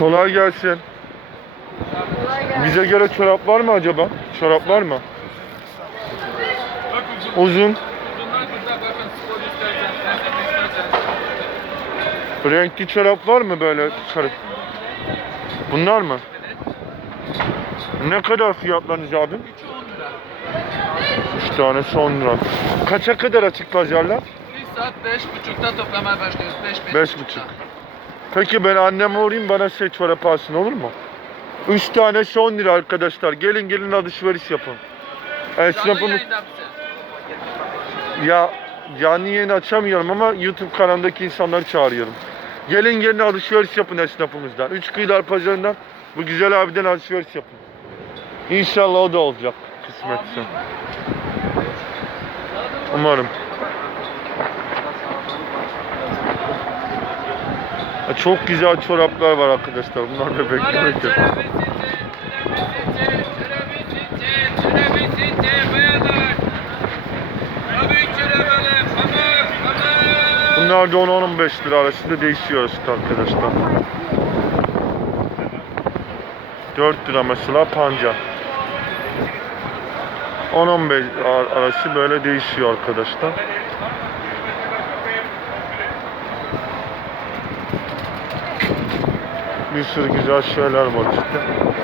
Kolay gelsin. Bize göre çorap var mı acaba? Çorap var mı? Uzun. Renkli çorap var mı böyle sarı? Bunlar mı? Ne kadar fiyatlarınız abi? 3 tanesi 10 lira. Kaça kadar açık pazarlar? Bir saat beş buçukta toplamaya başlıyoruz. Beş, Beş buçuk. Peki ben anneme uğrayayım bana şey çorap alsın olur mu? 3 tanesi 10 lira arkadaşlar. Gelin gelin alışveriş yapın. Esnafımız... Ya canlı yayın açamıyorum ama YouTube kanalındaki insanları çağırıyorum. Gelin gelin alışveriş yapın esnafımızdan. Üç kıyılar pazarından bu güzel abiden alışveriş yapın. İnşallah o da olacak kısmetse. Umarım. Çok güzel çoraplar var arkadaşlar. Bunlar da Alo, beklemek yok. çorabı sizce, çorabı sizce, çorabı sizce, bayanlar. Tabii çorabı, pamuk, pamuk. Bunlar da 10-15 lira arasında değişiyor arkadaşlar. 4 lira mesela panca. 10-15 ar- arası böyle değişiyor arkadaşlar. Bir sürü güzel şeyler var işte.